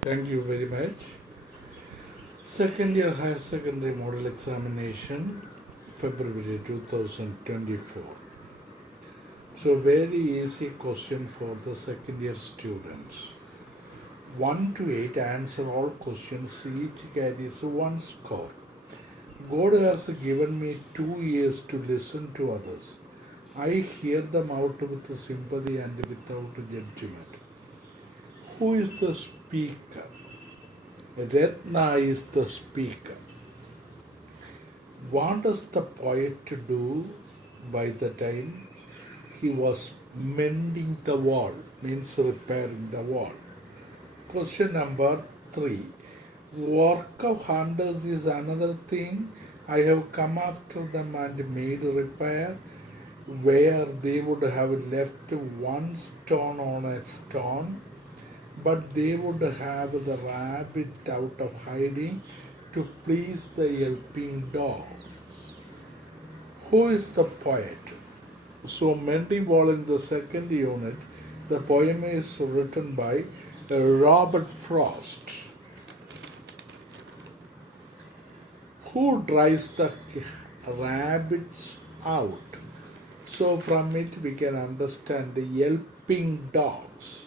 Thank you very much. Second year higher secondary model examination, February 2024. So, very easy question for the second year students. 1 to 8 answer all questions, each carries one score. God has given me 2 years to listen to others. I hear them out with sympathy and without judgment. Who is the speaker? Ratna is the speaker. What does the poet do by the time he was mending the wall? Means repairing the wall. Question number 3. Work of hunters is another thing. I have come after them and made repair where they would have left one stone on a stone, but they would have the rabbit out of hiding to please the yelping dog. Who is the poet? So, Mending Wall in the second unit, the poem is written by Robert Frost. Who drives the rabbits out? So, from it we can understand the yelping dogs.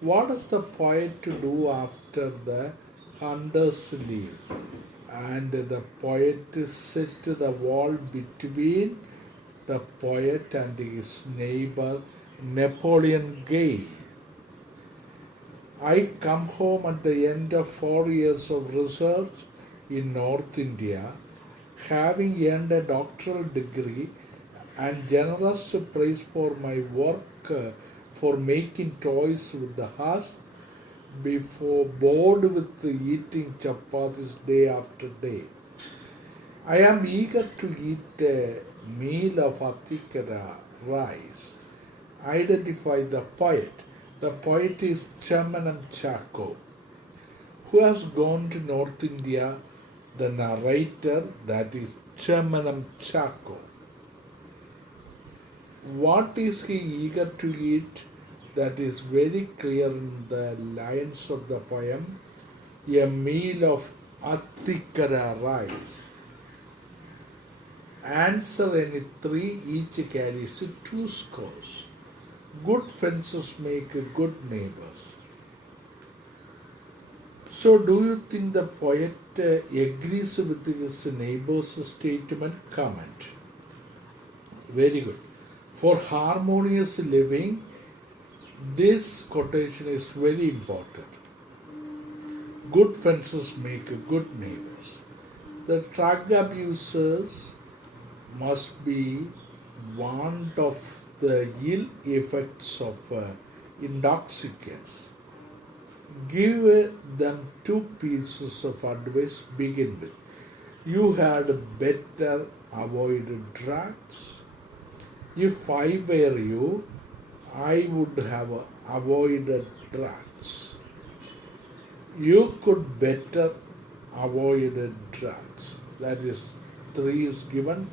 What does the poet do after the hunters leave? And the poet set the wall between the poet and his neighbor Napoleon Gay. I come home at the end of 4 years of research in North India, having earned a doctoral degree and generous praise for my work for making toys with the husk before bored with eating chapatis day after day. I am eager to eat a meal of atikara rice. Identify the poet. The poet is Chamanam Chako. Who has gone to North India? The narrator, that is Chamanam Chako. What is he eager to eat? That is very clear in the lines of the poem. A meal of atikara rice. Answer any three, each carries 2 scores. Good fences make good neighbors. So, do you think the poet agrees with his neighbor's statement? Comment. Very good. For harmonious living, this quotation is very important. Good fences make good neighbors. The drug abusers must be warned of the ill effects of intoxicants. Give them 2 pieces of advice. Begin with, you had better avoid drugs. If I were you, I would have avoided drugs. You could better avoid drugs. That is, 3 is given.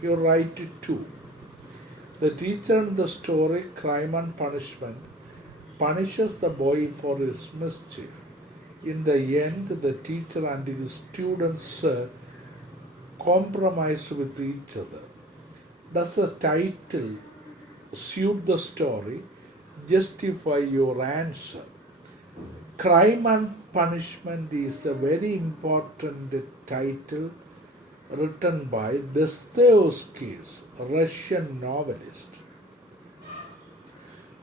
You write 2. The teacher in the story, Crime and Punishment, punishes the boy for his mischief. In the end, the teacher and his students compromise with each other. Does the title suit the story? Justify your answer. Crime and Punishment is a very important title written by Dostoevsky, a Russian novelist.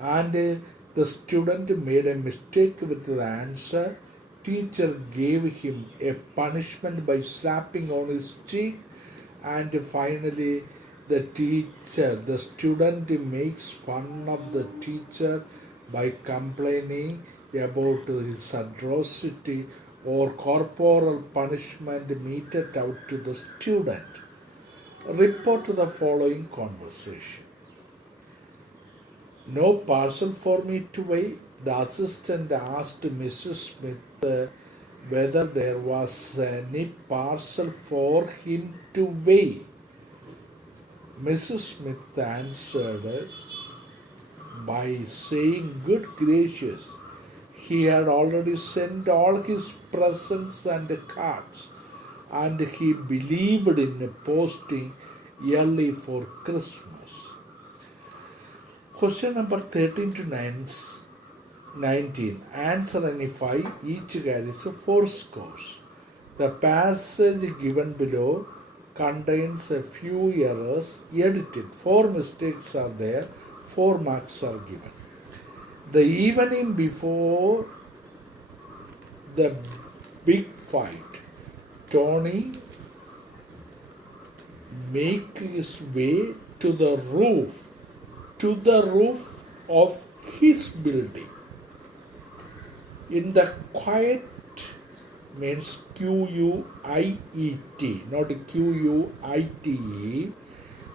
And the student made a mistake with the answer. Teacher gave him a punishment by slapping on his cheek, and finally the student makes fun of the teacher by complaining about his atrocity or corporal punishment meted out to the student. Report the following conversation. No parcel for me to weigh. The assistant asked Mrs. Smith whether there was any parcel for him to weigh. Mrs. Smith answered by saying, "Good gracious, He had already sent all his presents and cards, and he believed in posting early for Christmas. Question number 13 to 19. Answer any 5, each carries 4 scores. The passage given below contains a few errors. Edited. 4 mistakes are there, 4 marks are given. The evening before the big fight, Tony make his way to the roof of his building. In the quiet means Q-U-I-E-T, not Q-U-I-T-E.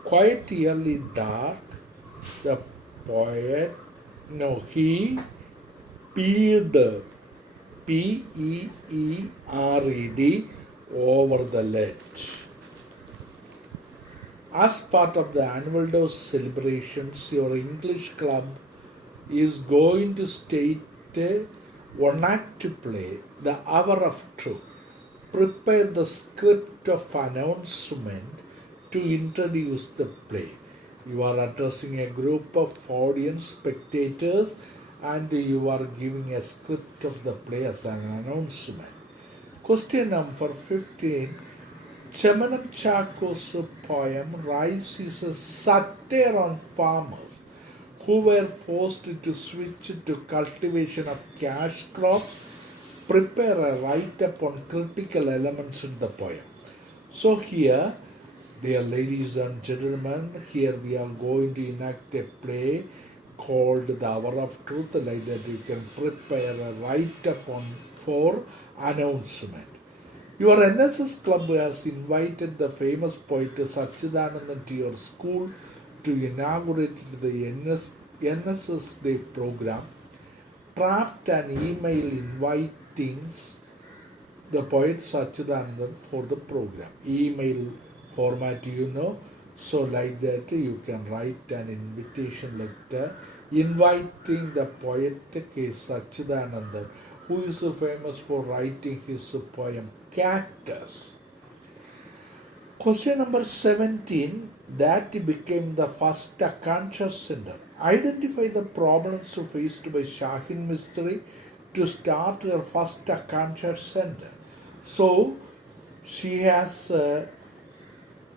Quiet, early, dark. The poet, he peered, P-E-E-R-E-D, over the ledge. As part of the annual day celebrations, your English club is going to state one act to play, The Hour of Truth. Prepare the script of announcement to introduce the play. You are addressing a group of audience spectators and you are giving a script of the play as an announcement. Question number 15. Chamanam Chako's poem Rice is a satire on farmers who were forced to switch to cultivation of cash crops. Prepare a write-up on critical elements in the poem. So here, dear ladies and gentlemen, here we are going to enact a play called The Hour of Truth. Like that you can prepare a write-up on for announcement. Your NSS club has invited the famous poet Sachidanandan to your school to inaugurate the NSS Day program. Draft an email inviting the poet Sachidanandan for the program. Email format so like that you can write an invitation letter inviting the poet K. Sachidanandan, who is famous for writing his poem Cactus. Question number 17. That became the first Akansha Center. Identify the problems faced by Shahin Mistry to start her first Akansha Center. So, she has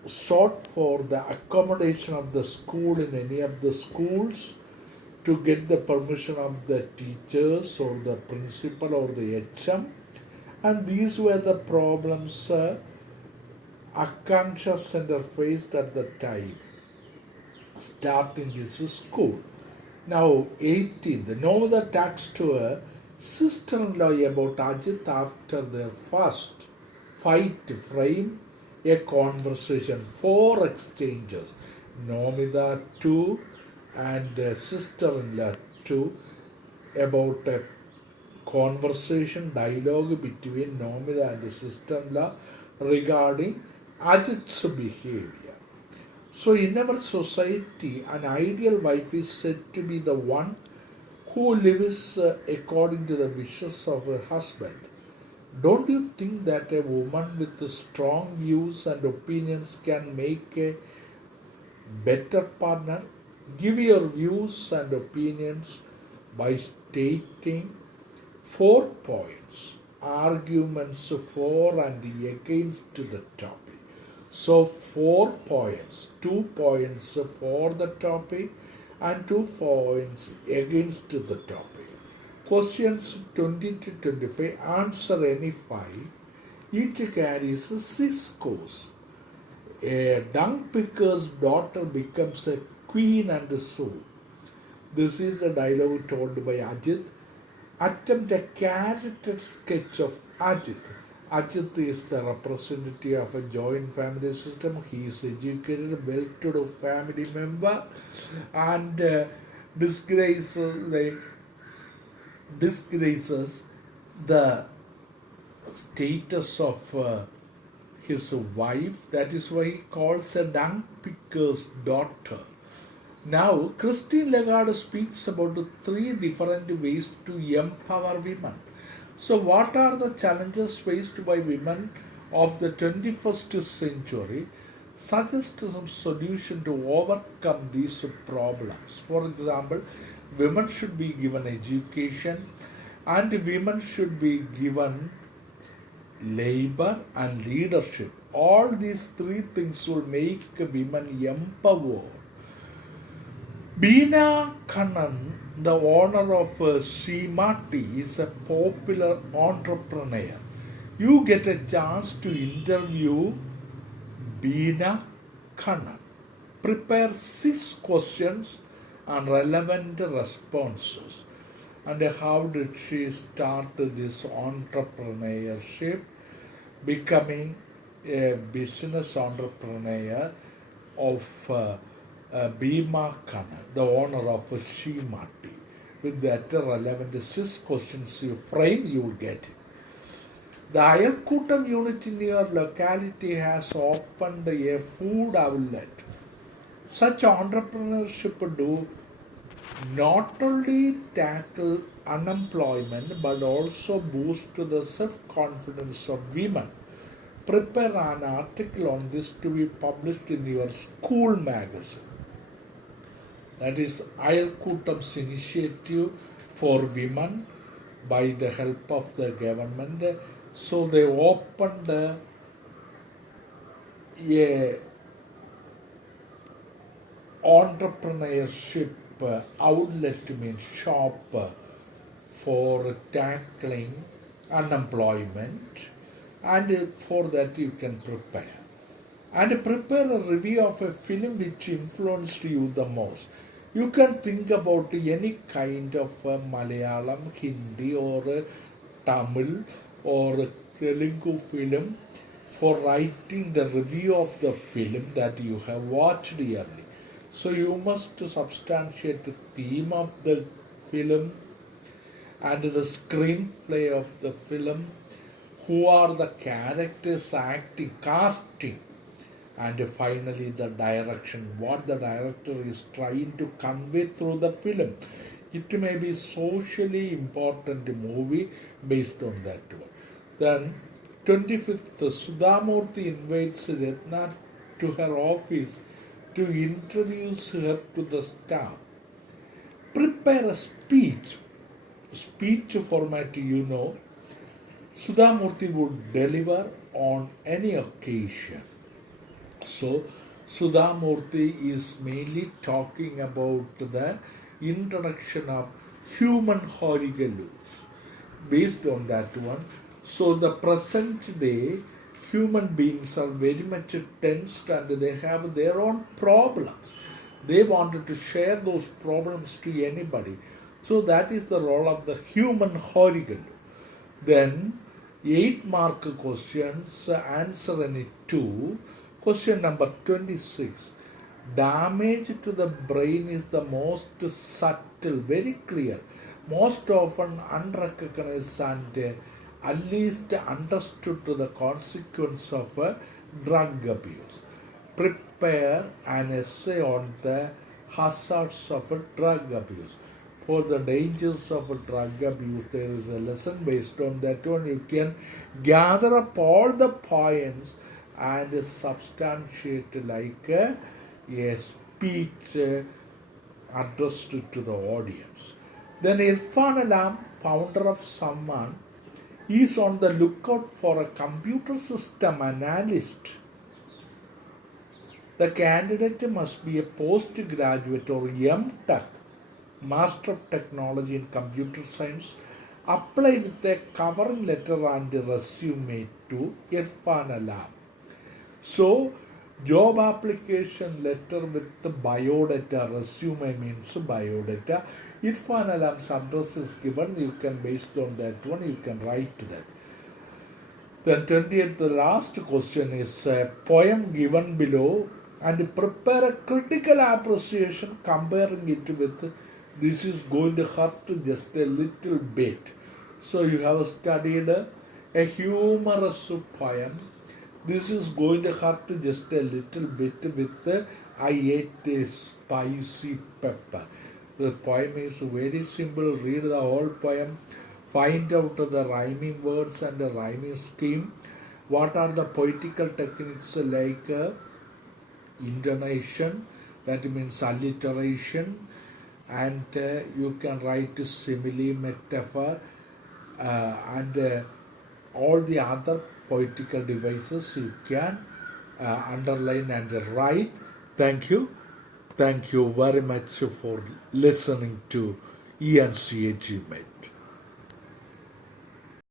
sought for the accommodation of the school in any of the schools to get the permission of the teachers or the principal or the HM, and these were the problems Akansha Center faced at the time starting this school. Now 18th, know the talks to her sister-in-law about Ajit after their first fight. Frame a conversation, 4 exchanges, Nomida 2 and sister-in-law 2, about a conversation, dialogue between Nomida and sister-in-law regarding Ajit's behavior. So in our society, an ideal wife is said to be the one who lives according to the wishes of her husband. Don't you think that a woman with strong views and opinions can make a better partner? Give your views and opinions by stating 4 points, arguments for and against the topic. So 4 points, 2 points for the topic and 2 points against the topic. Questions 20 to 25, answer any 5. Each carries 6 scores. A dung picker's daughter becomes a queen and so. This is a dialogue told by Ajit. Attempt a character sketch of Ajit. Ajit is the representative of a joint family system. He is educated, well-to-do family member and disgraces the status of his wife. That is why he calls a dung picker's daughter. Now, Christine Lagarde speaks about the three different ways to empower women. So, what are the challenges faced by women of the 21st century? Suggest some solution to overcome these problems. For example, women should be given education and women should be given labor and leadership. All these three things will make women empowered. Beena Kannan, the owner of Shimati, is a popular entrepreneur. You get a chance to interview Beena Kannan. Prepare 6 questions and relevant responses. And how did she start this entrepreneurship, becoming a business entrepreneur of Bhima Khanna, the owner of Shimati. With that relevant 6 questions you frame, you will get it. The Ayalkootam unit in your locality has opened a food outlet. Such entrepreneurship do not only tackle unemployment but also boost the self-confidence of women. Prepare an article on this to be published in your school magazine. That is Ayalkootam's initiative for women by the help of the government. So they opened a entrepreneurship outlet, means shop for tackling unemployment, and for that you can prepare. And prepare a review of a film which influenced you the most. You can think about any kind of Malayalam, Hindi or Tamil or Telugu film for writing the review of the film that you have watched yearly. So you must substantiate the theme of the film and the screenplay of the film, who are the characters acting, casting, and finally the direction, what the director is trying to convey through the film. It may be socially important movie based on that one. Then 25th, Sudhamurthy invites Ratna to her office to introduce her to the staff. Prepare a speech format, Sudhamurthy would deliver on any occasion. So Sudhamurthy is mainly talking about the introduction of human horigalus. Based on that one, so the present day human beings are very much tensed and they have their own problems. They wanted to share those problems to anybody. So that is the role of the human horigalu. Then 8-mark questions, answer any 2. Question number 26. Damage to the brain is the most subtle, very clear, most often unrecognized and at least understood to the consequence of drug abuse. Prepare an essay on the hazards of drug abuse. For the dangers of drug abuse, there is a lesson based on that one. You can gather up all the points and substantiate like a speech addressed to the audience. Then Irfan Alam, founder of Samman, is on the lookout for a computer system analyst. The candidate must be a postgraduate or M.Tech, Master of Technology in Computer Science. Apply with a covering letter and resume to Irfan Alam. So, job application letter with the biodata, resume means biodata. Irfan Alam's address is given, you can, based on that one, you can write that. Then 20th, the last question is a poem given below and prepare a critical appreciation comparing it with, this is going to hurt just a little bit. So you have studied a humorous poem This is going to hurt just a little bit with the I ate a spicy pepper. The poem is very simple. Read the whole poem. Find out the rhyming words and the rhyming scheme. What are the poetical techniques like intonation, that means alliteration, and you can write simile, metaphor, and all the other poetical devices you can underline and write. Thank you. Thank you very much for listening to ENCA GMAT.